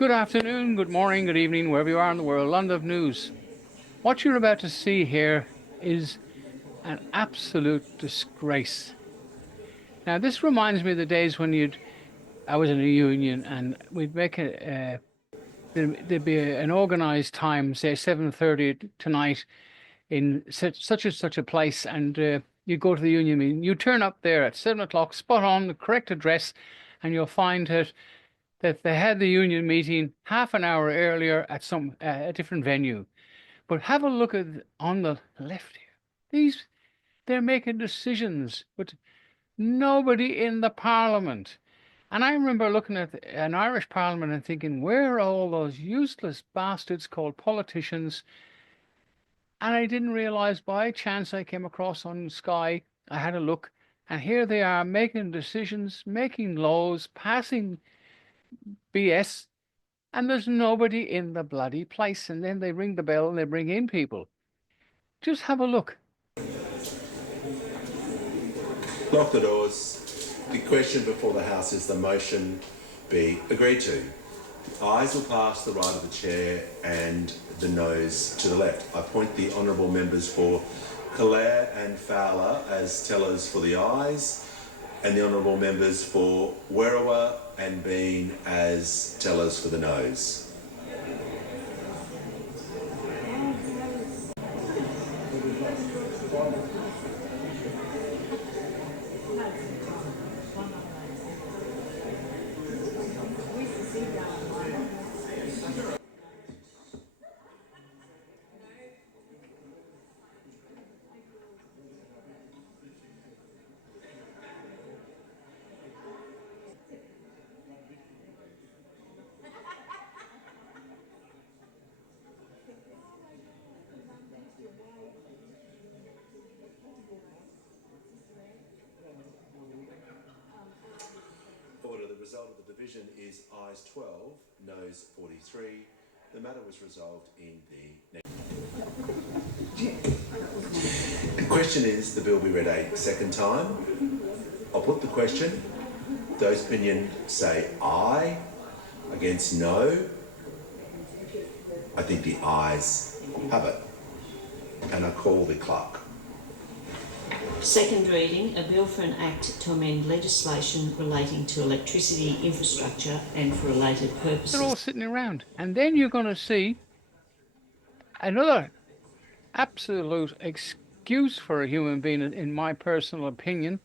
Good afternoon, good morning, good evening, wherever you are in the world. London News. What you're about to see here is an absolute disgrace. Now, this reminds me of the days when I was in a union and we'd make there'd be an organized time, say 7:30 tonight in such and such a place, and you go to the union meeting. You turn up there at 7 o'clock, spot on the correct address, and you'll find that they had the union meeting half an hour earlier at a different venue. But have a look at on the left here. They're making decisions, but nobody in the parliament. And I remember looking at an Irish parliament and thinking, where are all those useless bastards called politicians? And I didn't realize by chance I came across on Sky. I had a look, and here they are making decisions, making laws, passing BS, and there's nobody in the bloody place. And then they ring the bell and they bring in people. Just have a look. Lock the doors. The question before the House is the motion be agreed to. Ayes will pass the right of the chair and the noes to the left. I point the honourable members for Collare and Fowler as tellers for the ayes, and the honourable members for Werriwa and Bean as tellers for the noes. The result of the division is ayes 12, noes 43. The matter was resolved in the next. The question is the bill be read a second time. I'll put the question. Those opinion say aye, against no. I think the ayes have it. And I call the clerk. Second reading, a bill for an act to amend legislation relating to electricity infrastructure and for related purposes. They're all sitting around. And then you're going to see another absolute excuse for a human being, in my personal opinion,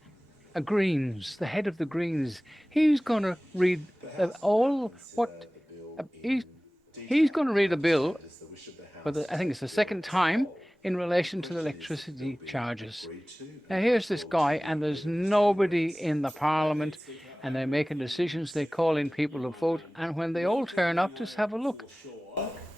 a Greens, the head of the Greens. He's going to read he's going to read a bill for I think it's the second time in relation to the electricity charges. Now here's this guy, and there's nobody in the parliament, and they're making decisions, they call in people to vote, and when they all turn up, just have a look.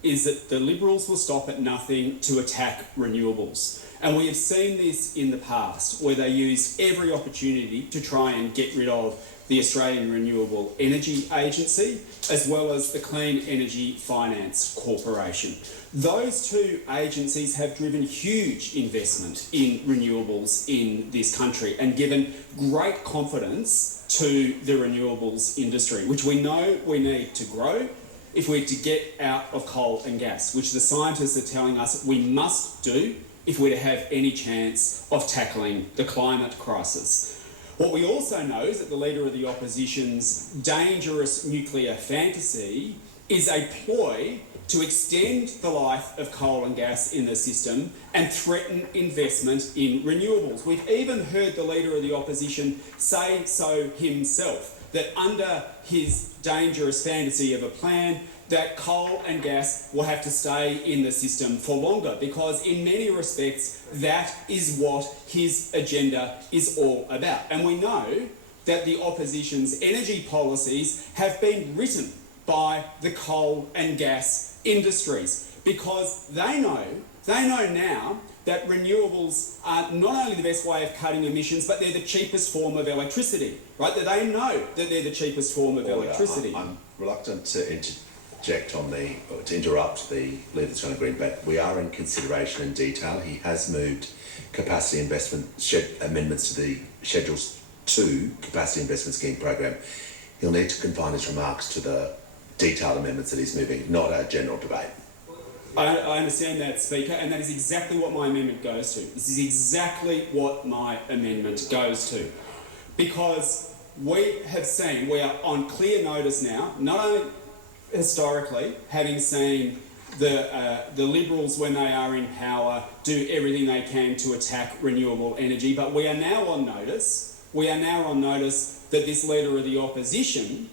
Is that the Liberals will stop at nothing to attack renewables. And we have seen this in the past, where they used every opportunity to try and get rid of the Australian Renewable Energy Agency, as well as the Clean Energy Finance Corporation. Those two agencies have driven huge investment in renewables in this country and given great confidence to the renewables industry, which we know we need to grow if we're to get out of coal and gas, which the scientists are telling us we must do if we're to have any chance of tackling the climate crisis. What we also know is that the Leader of the Opposition's dangerous nuclear fantasy is a ploy to extend the life of coal and gas in the system and threaten investment in renewables. We've even heard the Leader of the Opposition say so himself, that under his dangerous fantasy of a plan, that coal and gas will have to stay in the system for longer, because in many respects that is what his agenda is all about. And we know that the opposition's energy policies have been written by the coal and gas industries, because they know now that renewables are not only the best way of cutting emissions, but they're the cheapest form of electricity, right? That they know that they're the cheapest form of electricity. I'm reluctant to interrupt the Leader that's going to Green, but we are in consideration in detail. He has moved capacity investment amendments to the Schedule 2 Capacity Investment Scheme program. He'll need to confine his remarks to the detailed amendments that he's moving, not a general debate. I understand that, Speaker, and that is exactly what my amendment goes to. This is exactly what my amendment goes to. Because we have seen, we are on clear notice now, not only historically, having seen the Liberals, when they are in power, do everything they can to attack renewable energy, but we are now on notice that this Leader of the Opposition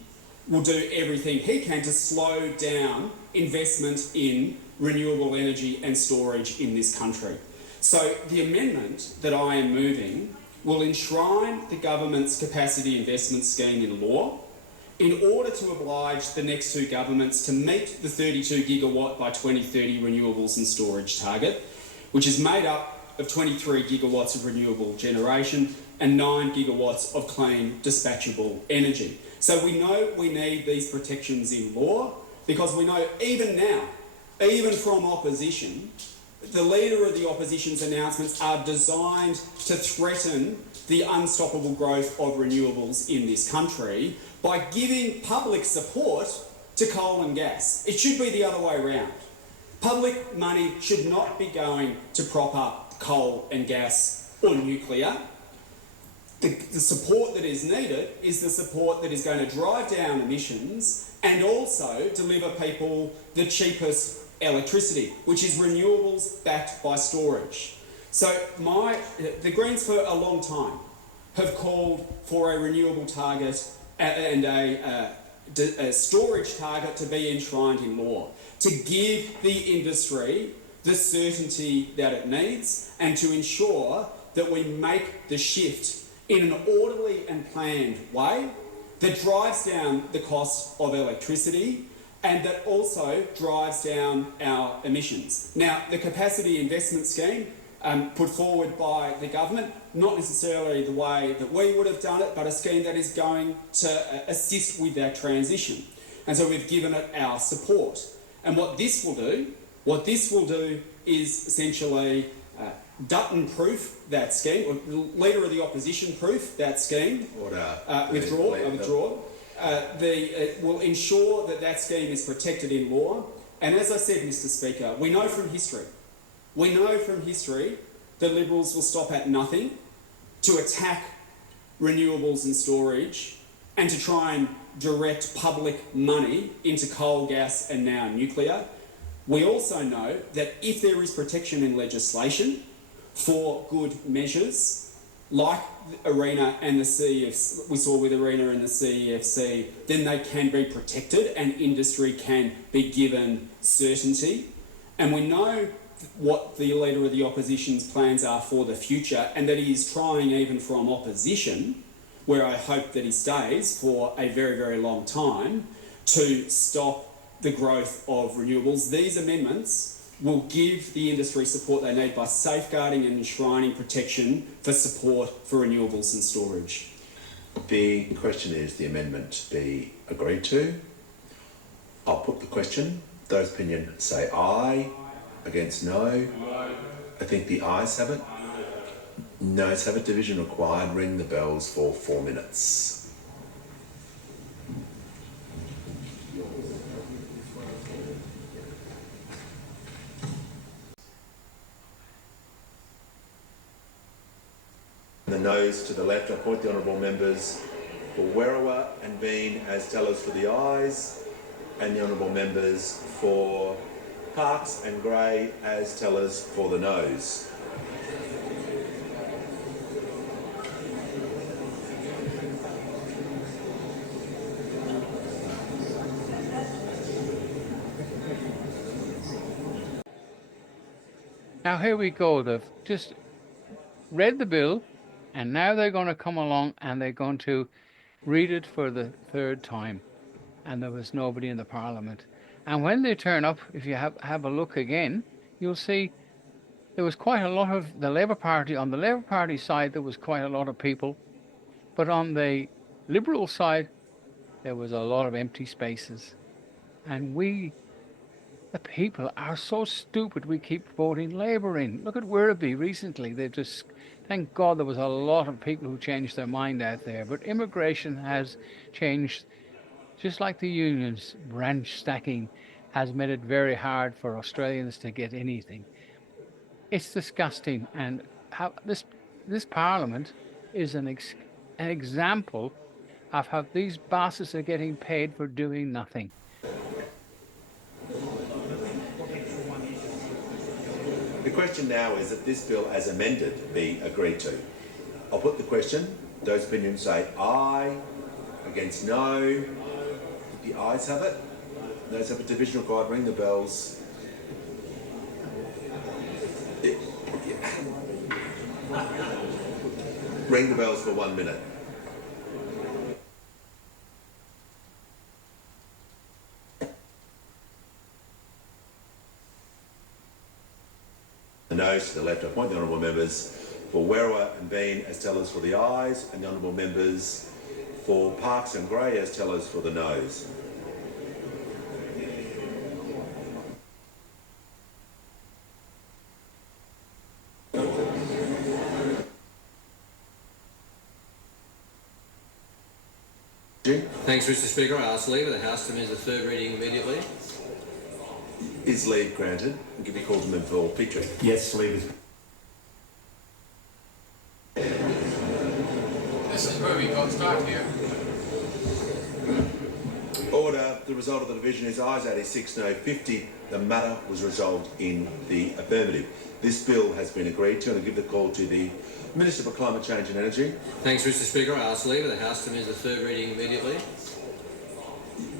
will do everything he can to slow down investment in renewable energy and storage in this country. So the amendment that I am moving will enshrine the government's capacity investment scheme in law in order to oblige the next two governments to meet the 32 gigawatt by 2030 renewables and storage target, which is made up of 23 gigawatts of renewable generation and 9 gigawatts of clean dispatchable energy. So we know we need these protections in law because we know even now, even from opposition, the Leader of the Opposition's announcements are designed to threaten the unstoppable growth of renewables in this country by giving public support to coal and gas. It should be the other way around. Public money should not be going to prop up coal and gas or nuclear. The support that is needed is the support that is going to drive down emissions and also deliver people the cheapest electricity, which is renewables backed by storage. So the Greens for a long time have called for a renewable target and a storage target to be enshrined in law, to give the industry the certainty that it needs and to ensure that we make the shift in an orderly and planned way that drives down the cost of electricity and that also drives down our emissions. Now, the capacity investment scheme put forward by the government, not necessarily the way that we would have done it, but a scheme that is going to assist with that transition. And so we've given it our support. And what this will do is essentially Dutton-proof that scheme, or Leader of the Opposition-proof that scheme. Order. Withdraw. It will ensure that that scheme is protected in law. And as I said, Mr. Speaker, we know from history that Liberals will stop at nothing to attack renewables and storage and to try and direct public money into coal, gas and now nuclear. We also know that if there is protection in legislation for good measures, like ARENA and the CEFC, we saw with ARENA and the CEFC, then they can be protected and industry can be given certainty. And we know what the Leader of the Opposition's plans are for the future and that he is trying, even from opposition, where I hope that he stays for a very, very long time, to stop the growth of renewables. These amendments will give the industry support they need by safeguarding and enshrining protection for support for renewables and storage. The question is the amendment be agreed to. I'll put the question. Those opinion say aye. Against no. I think the ayes have it. Noes have it. Division required. Ring the bells for 4 minutes. The noes to the left. I point the honourable members for Werriwa and Bean as tellers for the ayes, and the honourable members for Parkes and Gray as tellers for the noes. Now here we go. They've just read the bill and now they're going to come along and they're going to read it for the third time. And there was nobody in the Parliament. And when they turn up, if you have a look again, you'll see there was quite a lot of the Labour Party. On the Labour Party side, there was quite a lot of people. But on the Liberal side, there was a lot of empty spaces. And we, the people, are so stupid we keep voting Labour in. Look at Werribee recently. They just, thank God there was a lot of people who changed their mind out there. But immigration has changed Just like the unions, branch stacking has made it very hard for Australians to get anything. It's disgusting, and how this Parliament is an example of how these bosses are getting paid for doing nothing. The question now is that this bill as amended be agreed to. I'll put the question. Those opinions say aye, against no. The ayes have it. Those have a division required. Ring the bells. Ring the bells for 1 minute. The noes to the left. I appoint the honourable members for Werriwa and Bean as tellers for the ayes, and the honourable members for Parkes and Grey as tellers for the noes. Thanks, Mr. Speaker. I ask leave of the House to move the third reading immediately. Is leave granted? I'll give you a call to member for Petrie. Yes, leave is. This is where we got stuck here. Order. The result of the division is ayes 86, no 50. The matter was resolved in the affirmative. This bill has been agreed to, and I'll give the call to the Minister for Climate Change and Energy. Thanks, Mr. Speaker. I ask leave of the House to move the third reading immediately.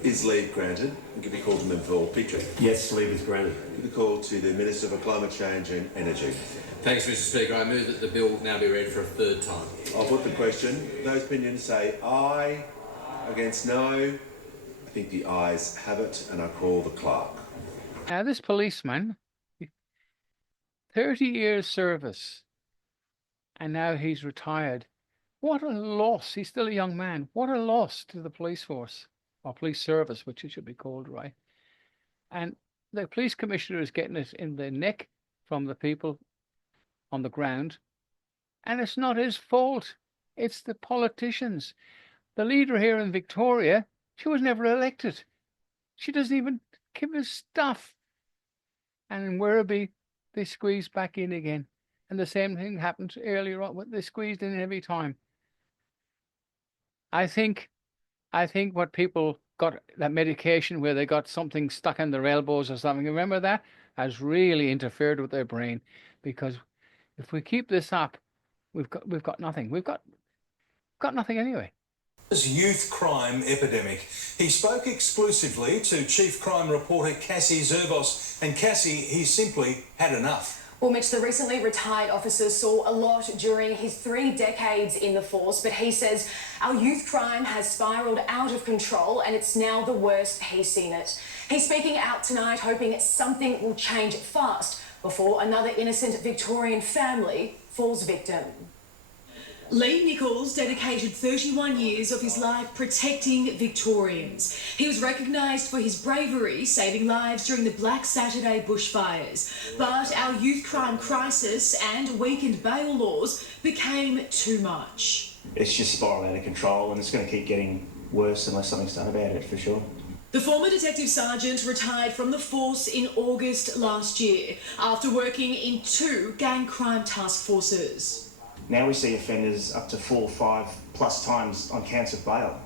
Is leave granted? I'll give you a call to member for Petrie. Yes, leave is granted. Give the call to the Minister for Climate Change and Energy. Thanks, Mr. Speaker. I move that the bill now be read for a third time. I'll put the question. Those opinions say aye, against no. I think the ayes have it, and I call the clerk. Now, this policeman, 30 years service, and now he's retired. What a loss. He's still a young man. What a loss to the police force, or police service, which it should be called, right? And the police commissioner is getting it in the neck from the people on the ground. And it's not his fault. It's the politicians. The leader here in Victoria, she was never elected. She doesn't even give us stuff. And in Werribee, they squeezed back in again. And the same thing happened earlier on. They squeezed in every time. I think what people got, that medication where they got something stuck in their elbows or something, remember that? Has really interfered with their brain. Because if we keep this up, we've got nothing. We've got nothing anyway. Youth crime epidemic. He spoke exclusively to Chief Crime Reporter Cassie Zervos, and Cassie, he's simply had enough. Well, Mitch, the recently retired officer saw a lot during his 3 decades in the force, but he says our youth crime has spiralled out of control and it's now the worst he's seen it. He's speaking out tonight, hoping something will change fast before another innocent Victorian family falls victim. Lee Nichols dedicated 31 years of his life protecting Victorians. He was recognised for his bravery, saving lives during the Black Saturday bushfires. But our youth crime crisis and weakened bail laws became too much. It's just spiraled out of control, and it's going to keep getting worse unless something's done about it, for sure. The former detective sergeant retired from the force in August last year after working in 2 gang crime task forces. Now we see offenders up to 4 or 5 plus times on counts of bail.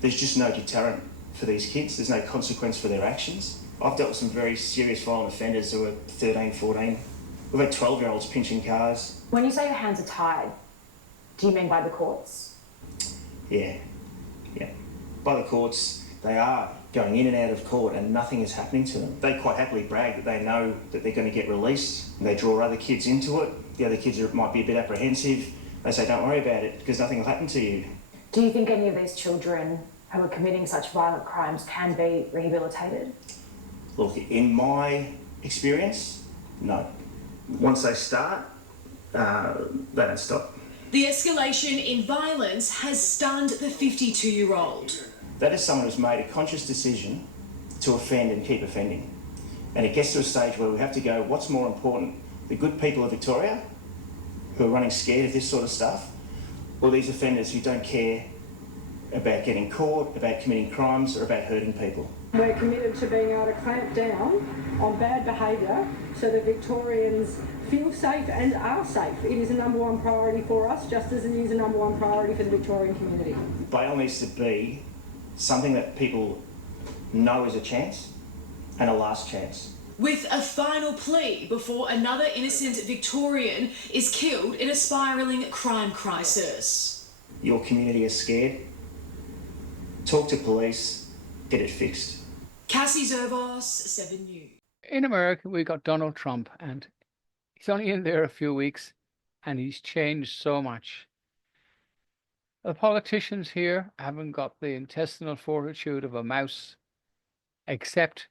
There's just no deterrent for these kids. There's no consequence for their actions. I've dealt with some very serious violent offenders who are 13, 14. We've had 12-year-olds pinching cars. When you say your hands are tied, do you mean by the courts? Yeah. By the courts, they are going in and out of court and nothing is happening to them. They quite happily brag that they know that they're going to get released. They draw other kids into it. The other kids might be a bit apprehensive. They say, don't worry about it because nothing will happen to you. Do you think any of these children who are committing such violent crimes can be rehabilitated? Look, in my experience, no. Once they start, they don't stop. The escalation in violence has stunned the 52-year-old. That is someone who's made a conscious decision to offend and keep offending. And it gets to a stage where we have to go, what's more important? The good people of Victoria, who are running scared of this sort of stuff, or these offenders who don't care about getting caught, about committing crimes, or about hurting people. We're committed to being able to clamp down on bad behaviour so that Victorians feel safe and are safe. It is a number one priority for us, just as it is a number one priority for the Victorian community. Bail needs to be something that people know is a chance and a last chance. With a final plea before another innocent Victorian is killed in a spiralling crime crisis. Your community is scared. Talk to police, get it fixed. Cassie Zervos, 7 News. In America, we got Donald Trump, and he's only in there a few weeks, and he's changed so much. The politicians here haven't got the intestinal fortitude of a mouse, except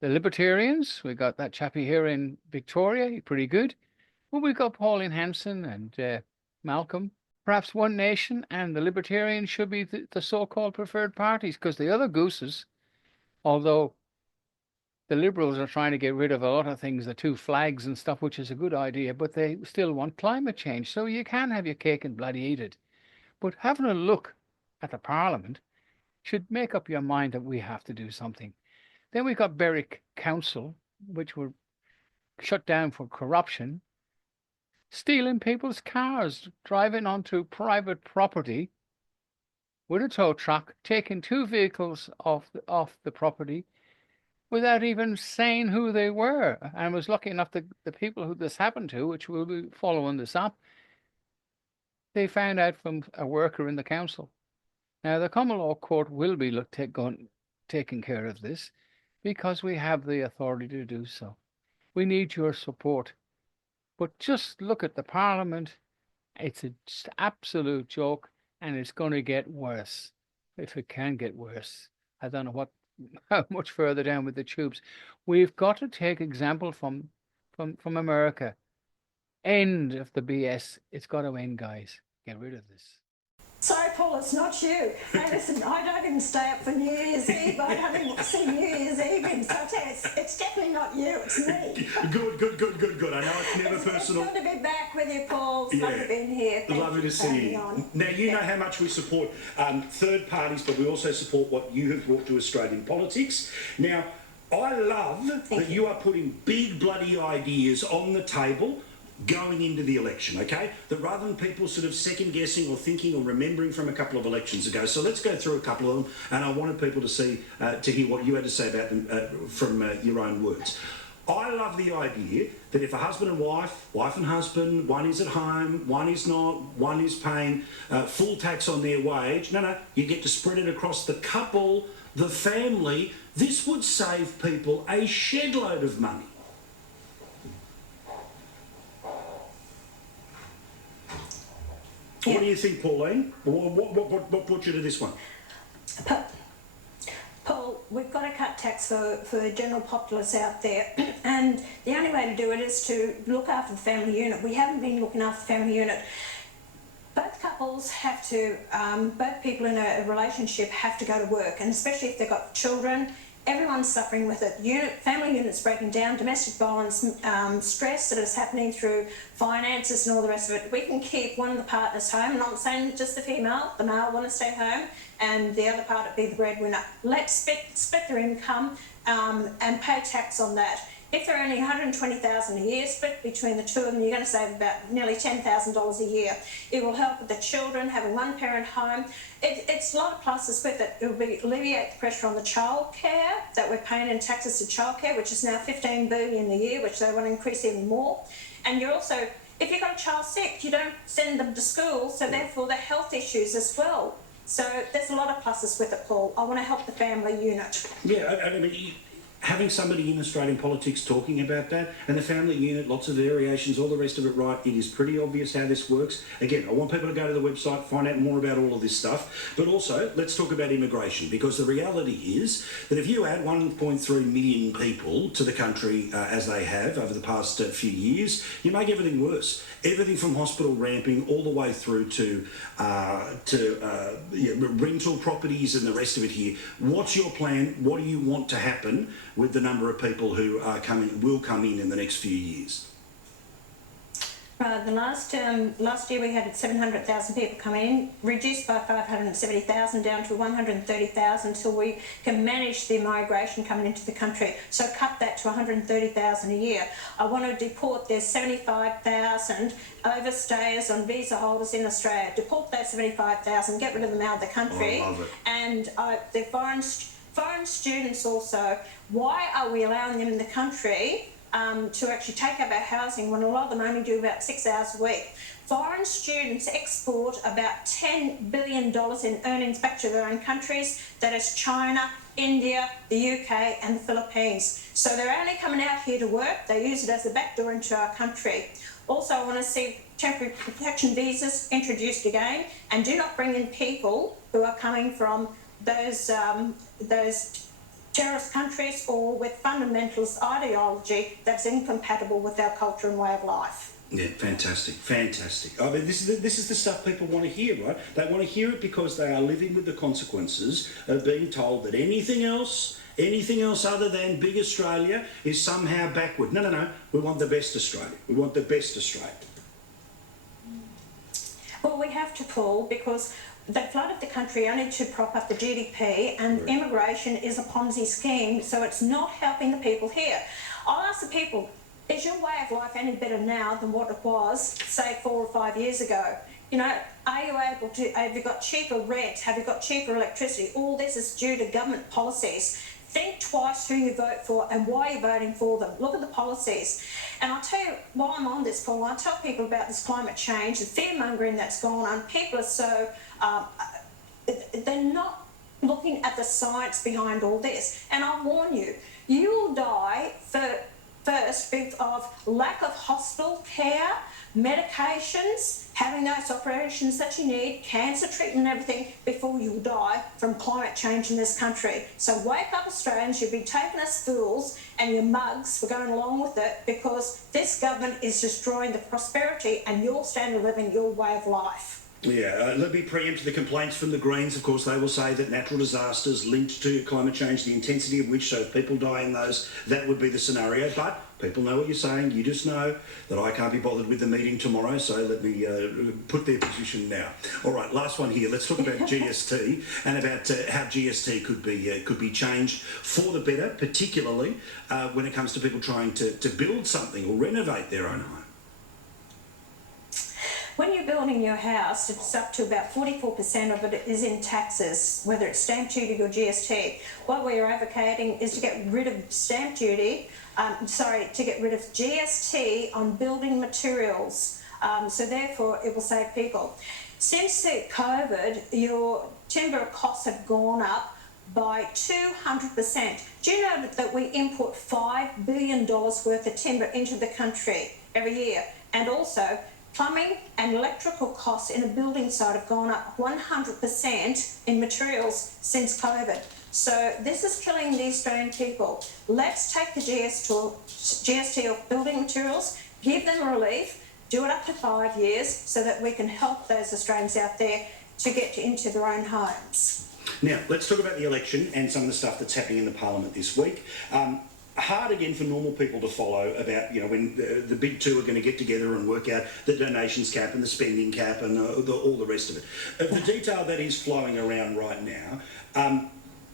the Libertarians. We got that chappie here in Victoria, he's pretty good. Well, we got Pauline Hanson and Malcolm. Perhaps One Nation and the Libertarians should be the so-called preferred parties, because the other gooses, although the Liberals are trying to get rid of a lot of things, the two flags and stuff, which is a good idea, but they still want climate change. So you can have your cake and bloody eat it. But having a look at the Parliament should make up your mind that we have to do something. Then we got Berwick Council, which were shut down for corruption, stealing people's cars, driving onto private property with a tow truck, taking two vehicles off the property without even saying who they were. And I was lucky enough that the people who this happened to, which will be following this up, they found out from a worker in the council. Now, the common law court will be taking care of this because we have the authority to do so. We need your support. But just look at the Parliament. It's an absolute joke, and it's going to get worse, if it can get worse. I don't know how much further down with the tubes. We've got to take example from America. End of the BS. It's got to end, guys. Get rid of this. Sorry, Paul, it's not you. Hey, listen, I don't even stay up for New Year's Eve. I don't even see New Year's Eve in, so I tell you, it's definitely not you, it's me. Good. I know it's never personal. It's good to be back with you, Paul. It's fun to be here. Lovely to see you. Now, you know how much we support third parties, but we also support what you have brought to Australian politics. Now, I love that you are putting big bloody ideas on the table going into the election, okay? That rather than people sort of second guessing or thinking or remembering from a couple of elections ago. So let's go through a couple of them, and I wanted people to hear what you had to say about them from your own words. I love the idea that if a husband and wife and husband, one is at home, one is not, one is paying full tax on their wage, no, you get to spread it across the couple, the family. This would save people a shed load of money. What do you think, Pauline? What brought you to this one? Paul, we've got to cut tax for the general populace out there, and the only way to do it is to look after the family unit. We haven't been looking after the family unit. Both couples have to, both people in a relationship have to go to work, and especially if they've got children. Everyone's suffering with it. Family units breaking down, domestic violence, stress that is happening through finances and all the rest of it. We can keep one of the partners home. I'm not saying just the female want to stay home, and the other part would be the breadwinner. Let's split their income and pay tax on that. If they're earning $120,000 a year, split between the two of them, you're going to save about nearly $10,000 a year. It will help with the children, having one parent home. It's a lot of pluses with it. It will alleviate the pressure on the childcare that we're paying in taxes to childcare, which is now $15 billion a year, which they want to increase even more. And you're also, if you've got a child sick, you don't send them to school, so therefore the health issues as well. So there's a lot of pluses with it, Paul. I want to help the family unit. Yeah, I mean, having somebody in Australian politics talking about that, and the family unit, lots of variations, all the rest of it, right, it is pretty obvious how this works. Again, I want people to go to the website, find out more about all of this stuff. But also, let's talk about immigration, because the reality is that if you add 1.3 million people to the country as they have over the past few years, you make everything worse. Everything from hospital ramping all the way through to rental properties and the rest of it here. What's your plan? What do you want to happen with the number of people who will come in the next few years? The last year we had 700,000 people come in, reduced by 570,000 down to 130,000 till we can manage the migration coming into the country. So cut that to 130,000 a year. I want to deport, there's 75,000 overstayers on visa holders in Australia. Deport those 75,000, get rid of them out of the country. I love it. And the foreign students also, why are we allowing them in the country to actually take up our housing when a lot of them only do about 6 hours a week? Foreign students export about $10 billion in earnings back to their own countries. That is China, India, the UK and the Philippines. So they're only coming out here to work. They use it as a backdoor into our country. Also, I want to see temporary protection visas introduced again, and do not bring in people who are coming from those terrorist countries or with fundamentalist ideology that's incompatible with our culture and way of life. Yeah, fantastic, fantastic. I mean, this is the stuff people want to hear, right? They want to hear it because they are living with the consequences of being told that anything else other than big Australia is somehow backward. No. We want the best Australia. We want the best Australia. Well, we have to, Paul, because they flooded the country only to prop up the GDP, and immigration is a Ponzi scheme, so it's not helping the people here. I'll ask the people, is your way of life any better now than what it was, say, 4 or 5 years ago? You know, are you able to, have you got cheaper rent? Have you got cheaper electricity? All this is due to government policies. Think twice who you vote for and why you're voting for them. Look at the policies. And I'll tell you, while I'm on this, Paul, I tell people about this climate change, the fear-mongering that's going on. People are so, they're not looking at the science behind all this. And I'll warn you, you will die first of lack of hospital care, medications, having those operations that you need, cancer treatment and everything, before you die from climate change in this country. So wake up, Australians. You've been taking us fools and your mugs for going along with it, because this government is destroying the prosperity and your standard of living, your way of life. Yeah, let me preempt the complaints from the Greens. Of course, they will say that natural disasters linked to climate change, the intensity of which, so if people die in those, that would be the scenario. But people know what you're saying. You just know that I can't be bothered with the meeting tomorrow, so let me put their position now. All right, last one here. Let's talk about GST and about how GST could be changed for the better, particularly when it comes to people trying to build something or renovate their own home. When you're building your house, it's up to about 44% of it is in taxes, whether it's stamp duty or GST. What we're advocating is to get rid of stamp duty, to get rid of GST on building materials. So therefore, it will save people. Since COVID, your timber costs have gone up by 200%. Do you know that we import $5 billion worth of timber into the country every year? And also, plumbing and electrical costs in a building site have gone up 100% in materials since COVID. So this is killing the Australian people. Let's take the GST off building materials, give them relief, do it up to 5 years so that we can help those Australians out there to get into their own homes. Now, let's talk about the election and some of the stuff that's happening in the Parliament this week. Hard again for normal people to follow about, you know, when the big two are going to get together and work out the donations cap and the spending cap and all the rest of it. Of the detail that is flowing around right now,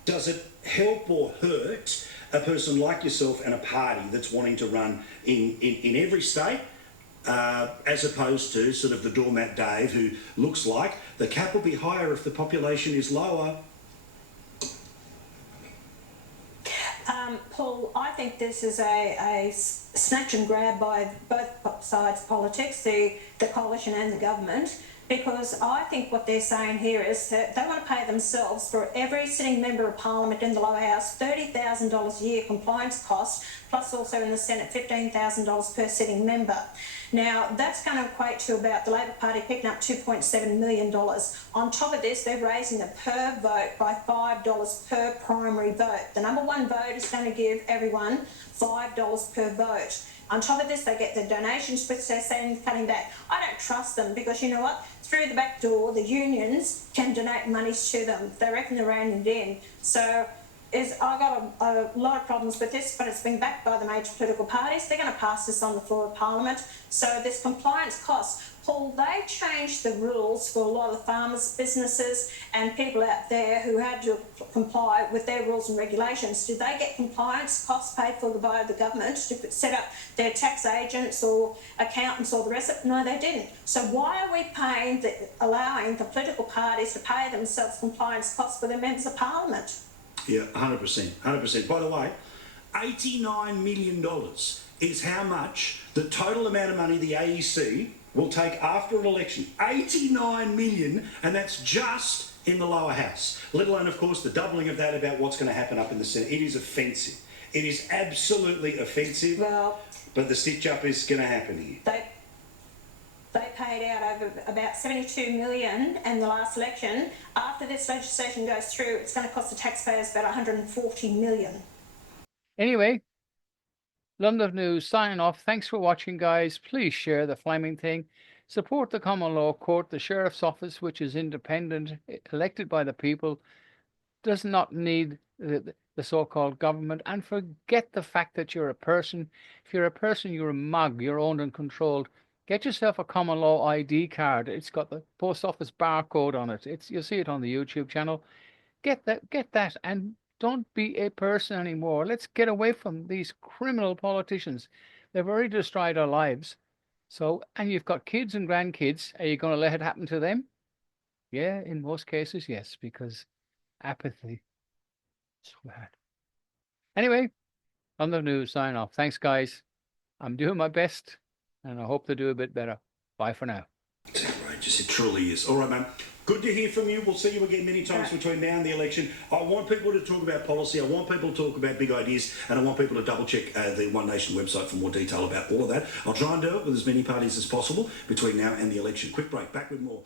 does it help or hurt a person like yourself and a party that's wanting to run in every state, as opposed to sort of the doormat Dave, who looks like the cap will be higher if the population is lower? Paul, I think this is a snatch and grab by both sides' politics, the coalition and the government, because I think what they're saying here is that they want to pay themselves for every sitting member of Parliament in the lower house $30,000 a year compliance cost, plus also in the Senate $15,000 per sitting member. Now, that's going to equate to about the Labor Party picking up $2.7 million. On top of this, they're raising the per vote by $5 per primary vote. The number one vote is going to give everyone $5 per vote. On top of this, they get the donations, which they're saying cutting back. I don't trust them because, you know what? Through the back door, the unions can donate monies to them. They reckon they're reining it in. So I've got a lot of problems with this, but it's been backed by the major political parties. They're going to pass this on the floor of Parliament. So there's compliance costs. Paul, they changed the rules for a lot of the farmers, businesses and people out there who had to comply with their rules and regulations. Did they get compliance costs paid for by the government to set up their tax agents or accountants or the rest of it? No, they didn't. So why are we allowing the political parties to pay themselves compliance costs for their members of Parliament? Yeah, 100%, 100%. By the way, $89 million is how much the total amount of money the AEC will take after an election. 89 million, and that's just in the lower house. Let alone, of course, the doubling of that about what's going to happen up in the Senate. It is offensive. It is absolutely offensive. Well, but the stitch-up is going to happen here. They paid out over about 72 million in the last election. After this legislation goes through, it's going to cost the taxpayers about 140 million. Anyway, London News signing off. Thanks for watching, guys. Please share the flaming thing. Support the Common Law Court, the Sheriff's Office, which is independent, elected by the people, does not need the so-called government. And forget the fact that you're a person. If you're a person, you're a mug. You're owned and controlled. Get yourself a common law ID card. It's got the post office barcode on it. You'll see it on the YouTube channel. Get that, and don't be a person anymore. Let's get away from these criminal politicians. They've already destroyed our lives. So, and you've got kids and grandkids. Are you going to let it happen to them? Yeah, in most cases, yes, because apathy. So bad. Anyway, on the news, sign off. Thanks, guys. I'm doing my best, and I hope to do a bit better. Bye for now. It's outrageous. It truly is. All right, man. Good to hear from you. We'll see you again many times between now and the election. I want people to talk about policy. I want people to talk about big ideas. And I want people to double-check the One Nation website for more detail about all of that. I'll try and do it with as many parties as possible between now and the election. Quick break. Back with more.